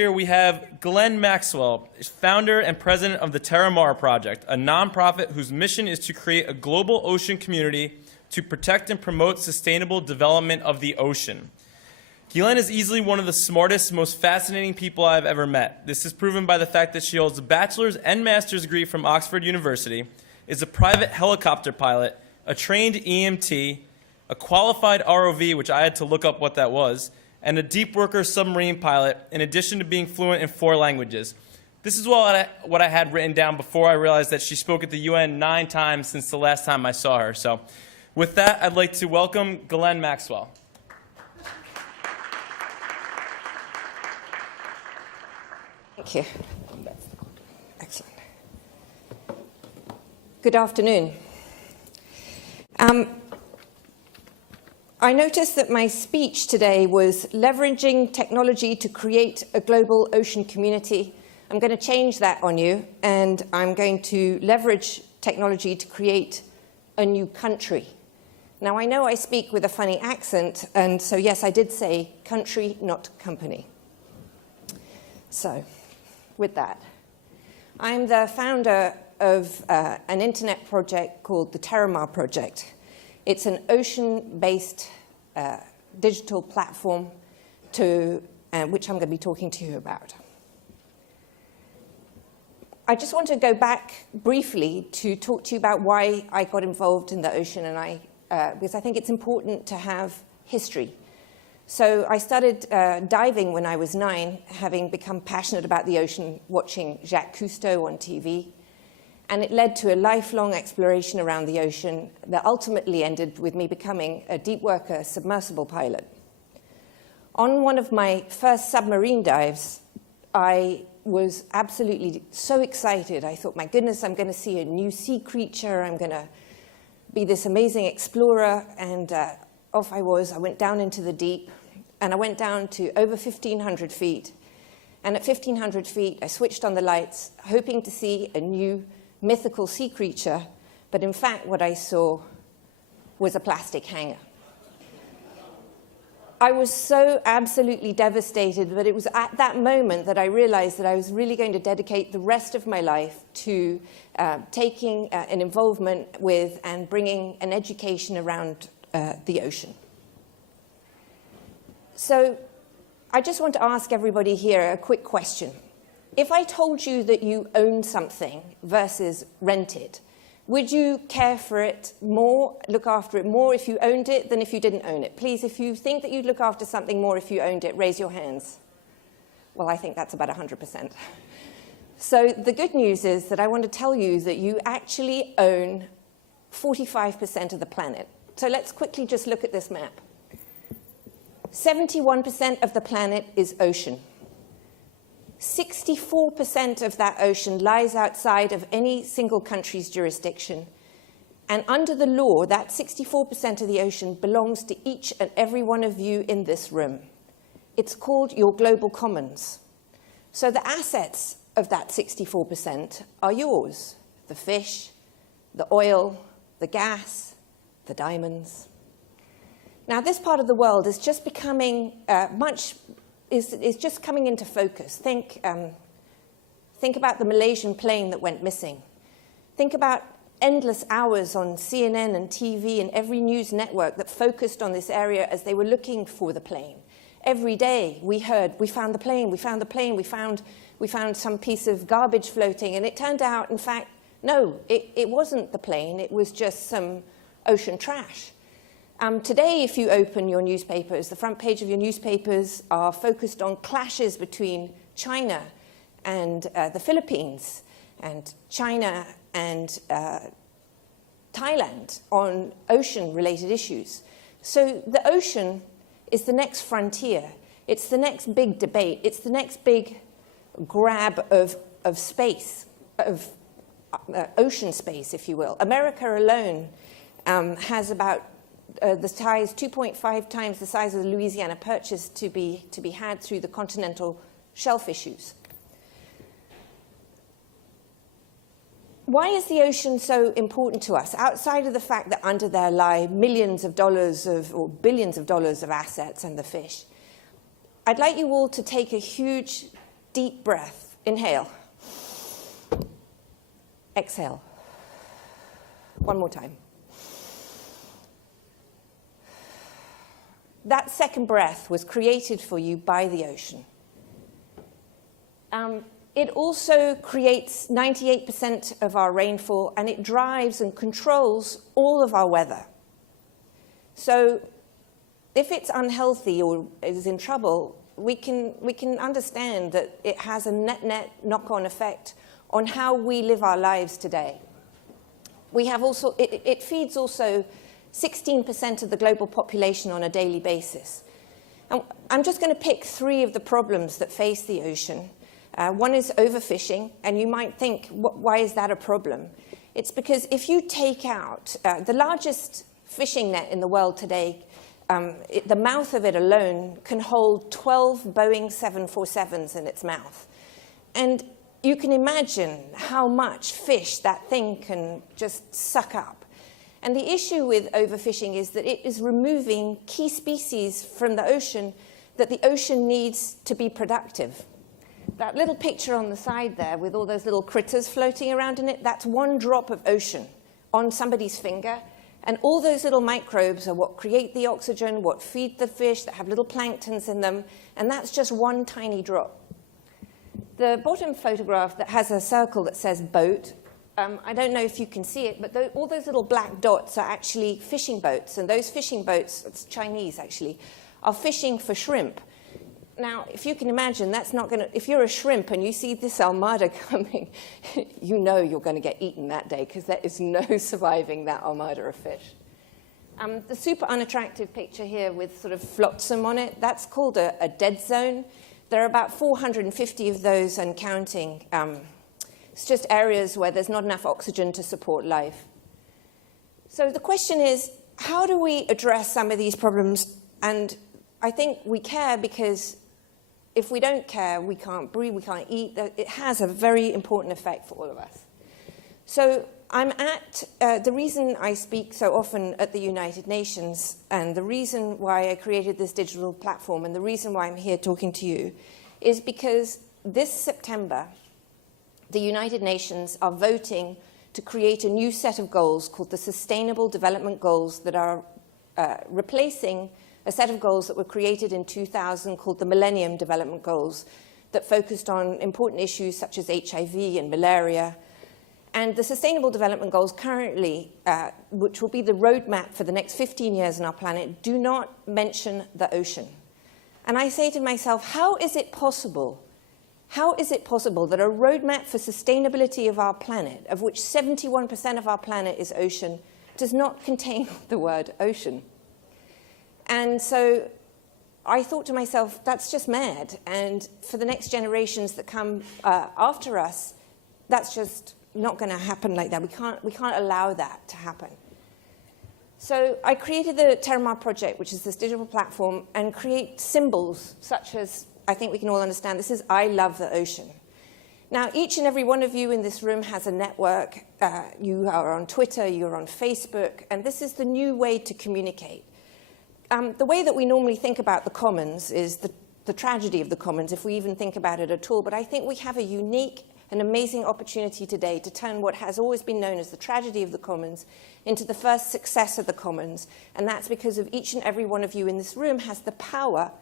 Here we have Ghislaine Maxwell, founder and president of the TerraMar Project, a nonprofit whose mission is to create a global ocean community to protect and promote sustainable development of the ocean. Ghislaine is easily one of the smartest, most fascinating people I've ever met. This is proven by the fact that she holds a bachelor's and master's degree from Oxford University, is a private helicopter pilot, a trained EMT, a qualified ROV, which I had to look up what that was, and a deep worker submarine pilot, in addition to being fluent in 4 languages. This is what I had written down before I realized that she spoke at the UN 9 times since the last time I saw her. So with that, I'd like to welcome Ghislaine Maxwell. Thank you. Excellent. Good afternoon. I noticed that my speech today was leveraging technology to create a global ocean community. I'm going to change that on you, and I'm going to leverage technology to create a new country. Now, I know I speak with a funny accent, and so yes, I did say country, not company. So, with that, I'm the founder of an internet project called the TerraMar Project. It's an ocean-based digital platform which I'm going to be talking to you about. I just want to go back briefly to talk to you about why I got involved in the ocean, and because I think it's important to have history. So I started diving when I was 9, having become passionate about the ocean, watching Jacques Cousteau on TV. And it led to a lifelong exploration around the ocean that ultimately ended with me becoming a deep worker submersible pilot. On one of my first submarine dives, I was absolutely so excited. I thought, my goodness, I'm going to see a new sea creature. I'm going to be this amazing explorer. And off I was. I went down into the deep. And I went down to over 1,500 feet. And at 1,500 feet, I switched on the lights, hoping to see a new mythical sea creature, but in fact what I saw was a plastic hanger. I was so absolutely devastated, but it was at that moment that I realized that I was really going to dedicate the rest of my life to taking an involvement with and bringing an education around the ocean. So I just want to ask everybody here a quick question. If I told you that you own something versus rent it, would you care for it more, look after it more if you owned it than if you didn't own it? Please, if you think that you'd look after something more if you owned it, raise your hands. Well, I think that's about 100%. So the good news is that I want to tell you that you actually own 45% of the planet. So let's quickly just look at this map. 71% of the planet is ocean. 64% of that ocean lies outside of any single country's jurisdiction. And under the law, that 64% of the ocean belongs to each and every one of you in this room. It's called your global commons. So the assets of that 64% are yours. The fish, the oil, the gas, the diamonds. Now, this part of the world is just becoming is just coming into focus. Think about the Malaysian plane that went missing. Think about endless hours on CNN and TV and every news network that focused on this area as they were looking for the plane. Every day we heard, we found the plane, we found the plane, we found some piece of garbage floating. And it turned out, in fact, no, it wasn't the plane. It was just some ocean trash. Today, if you open your newspapers, the front page of your newspapers are focused on clashes between China and the Philippines, and China and Thailand on ocean-related issues. So the ocean is the next frontier. It's the next big debate. It's the next big grab of space, of ocean space, if you will. America alone has about the size, 2.5 times the size of the Louisiana Purchase to be had through the continental shelf issues. Why is the ocean so important to us? Outside of the fact that under there lie millions of dollars or billions of dollars of assets and the fish, I'd like you all to take a huge deep breath. Inhale. Exhale. One more time. That second breath was created for you by the ocean. It also creates 98% of our rainfall, and it drives and controls all of our weather. So if it's unhealthy or is in trouble, we can understand that it has a net knock-on effect on how we live our lives today. We have also, it feeds also 16% of the global population on a daily basis. And I'm just going to pick 3 of the problems that face the ocean. One is overfishing, and you might think, why is that a problem? It's because if you take out the largest fishing net in the world today, the mouth of it alone can hold 12 Boeing 747s in its mouth. And you can imagine how much fish that thing can just suck up. And the issue with overfishing is that it is removing key species from the ocean that the ocean needs to be productive. That little picture on the side there with all those little critters floating around in it, that's one drop of ocean on somebody's finger. And all those little microbes are what create the oxygen, what feed the fish, that have little planktons in them. And that's just one tiny drop. The bottom photograph that has a circle that says boat, I don't know if you can see it, but all those little black dots are actually fishing boats. And those fishing boats, it's Chinese actually, are fishing for shrimp. Now, if you can imagine, that's not going to, if you're a shrimp and you see this armada coming, you know you're going to get eaten that day because there is no surviving that armada of fish. The super unattractive picture here with sort of flotsam on it, that's called a dead zone. There are about 450 of those and counting. It's just areas where there's not enough oxygen to support life. So the question is, how do we address some of these problems? And I think we care because if we don't care, we can't breathe, we can't eat. It has a very important effect for all of us. So I'm at, the reason I speak so often at the United Nations, and the reason why I created this digital platform, and the reason why I'm here talking to you, is because this September, the United Nations are voting to create a new set of goals called the Sustainable Development Goals that are replacing a set of goals that were created in 2000 called the Millennium Development Goals that focused on important issues such as HIV and malaria. And the Sustainable Development Goals currently, which will be the roadmap for the next 15 years on our planet, do not mention the ocean. And I say to myself, how is it possible? How is it possible that a roadmap for sustainability of our planet, of which 71% of our planet is ocean, does not contain the word ocean? And so I thought to myself, that's just mad. And for the next generations that come after us, that's just not going to happen like that. We can't allow that to happen. So I created the TerraMar Project, which is this digital platform, and create symbols such as, I think we can all understand, this is I love the ocean. Now, each and every one of you in this room has a network. You are on Twitter, you're on Facebook, and this is the new way to communicate. The way that we normally think about the commons is the tragedy of the commons, if we even think about it at all. But I think we have a unique and amazing opportunity today to turn what has always been known as the tragedy of the commons into the first success of the commons. And that's because of each and every one of you in this room has the power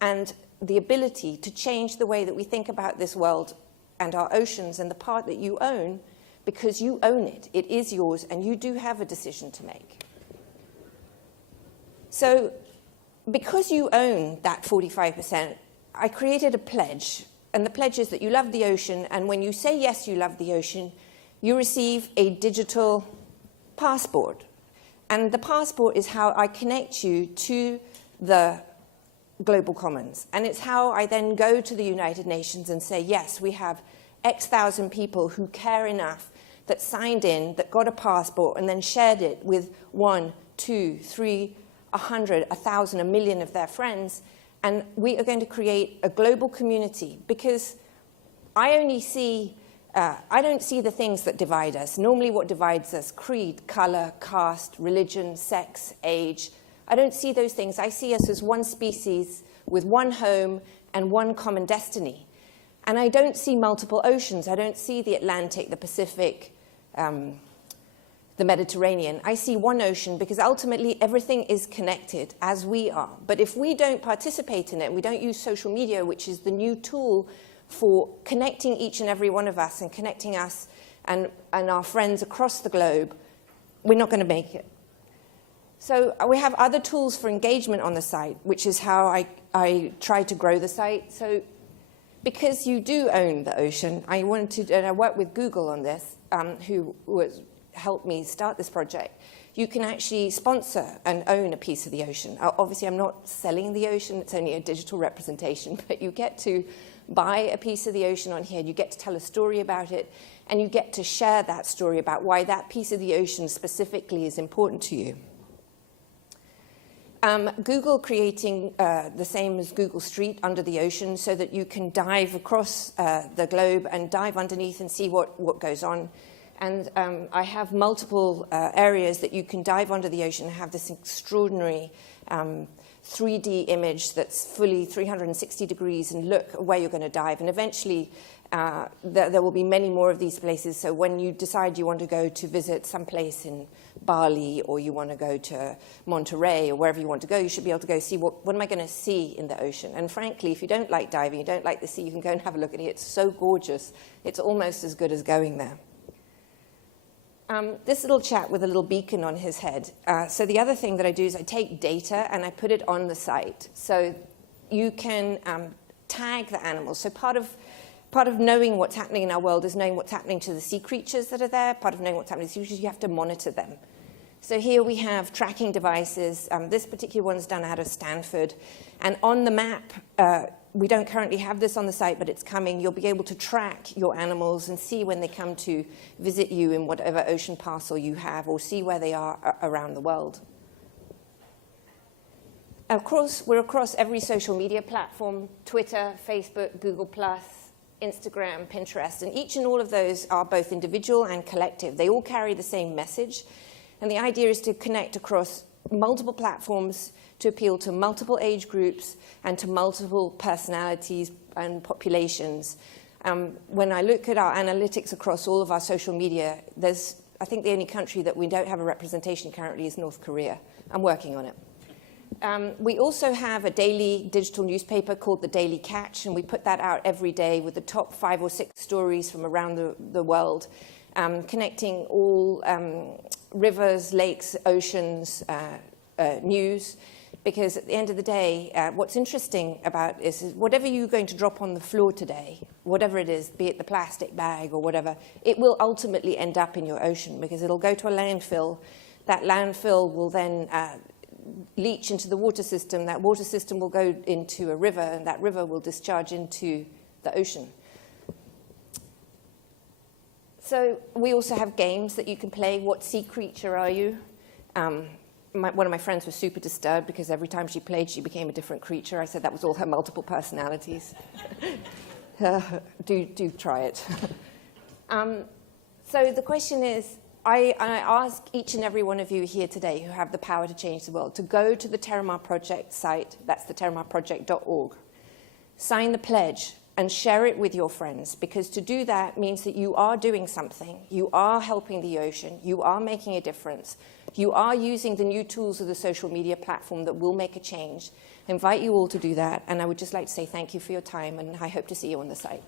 and the ability to change the way that we think about this world and our oceans and the part that you own, because you own it. It is yours, and you do have a decision to make. So because you own that 45%, I created a pledge. And the pledge is that you love the ocean. And when you say, yes, you love the ocean, you receive a digital passport. And the passport is how I connect you to the global commons. And it's how I then go to the United Nations and say, yes, we have X thousand people who care enough that signed in, that got a passport, and then shared it with 1, 2, 3, 100, 1,000, 1 million of their friends, and we are going to create a global community because I don't see the things that divide us. Normally what divides us, creed, color, caste, religion, sex, age. I don't see those things. I see us as one species with one home and one common destiny. And I don't see multiple oceans. I don't see the Atlantic, the Pacific, the Mediterranean. I see one ocean because ultimately everything is connected as we are. But if we don't participate in it, we don't use social media, which is the new tool for connecting each and every one of us and connecting us and our friends across the globe, we're not going to make it. So we have other tools for engagement on the site, which is how I try to grow the site. So because you do own the ocean, I wanted to, and I worked with Google on this, who helped me start this project. You can actually sponsor and own a piece of the ocean. Obviously, I'm not selling the ocean. It's only a digital representation. But you get to buy a piece of the ocean on here. You get to tell a story about it. And you get to share that story about why that piece of the ocean specifically is important to you. Google creating the same as Google Street under the ocean so that you can dive across the globe and dive underneath and see what goes on. And I have multiple areas that you can dive under the ocean and have this extraordinary 3D image that's fully 360 degrees and look where you're going to dive. And eventually, there will be many more of these places. So when you decide you want to go to visit some place in Bali, or you want to go to Monterey, or wherever you want to go, you should be able to go see what am I going to see in the ocean. And frankly, if you don't like diving, you don't like the sea, you can go and have a look at it. It's so gorgeous. It's almost as good as going there. This little chap with a little beacon on his head. So the other thing that I do is I take data and I put it on the site. So you can tag the animals. So part of knowing what's happening in our world is knowing what's happening to the sea creatures that are there. Part of knowing what's happening to the sea creatures, you have to monitor them. So here we have tracking devices. This particular one's done out of Stanford. And on the map, we don't currently have this on the site, but it's coming. You'll be able to track your animals and see when they come to visit you in whatever ocean parcel you have, or see where they are around the world. Of course, we're across every social media platform: Twitter, Facebook, Google+, Instagram, Pinterest. And each and all of those are both individual and collective. They all carry the same message. And the idea is to connect across multiple platforms to appeal to multiple age groups and to multiple personalities and populations. When I look at our analytics across all of our social media, I think the only country that we don't have a representation currently is North Korea. I'm working on it. We also have a daily digital newspaper called The Daily Catch, and we put that out every day with the top 5 or 6 stories from around the world, connecting all rivers, lakes, oceans, news. Because at the end of the day, what's interesting about this is whatever you're going to drop on the floor today, whatever it is, be it the plastic bag or whatever, it will ultimately end up in your ocean because it'll go to a landfill. That landfill will then leach into the water system. That water system will go into a river, and that river will discharge into the ocean. So we also have games that you can play. What sea creature are you? One of my friends was super disturbed because every time she played, she became a different creature. I said that was all her multiple personalities. Do try it. So the question is, I ask each and every one of you here today who have the power to change the world to go to the TerraMar Project site, that's the TerraMarProject.org, sign the pledge, and share it with your friends, because to do that means that you are doing something. You are helping the ocean. You are making a difference. You are using the new tools of the social media platform that will make a change. I invite you all to do that, and I would just like to say thank you for your time, and I hope to see you on the site.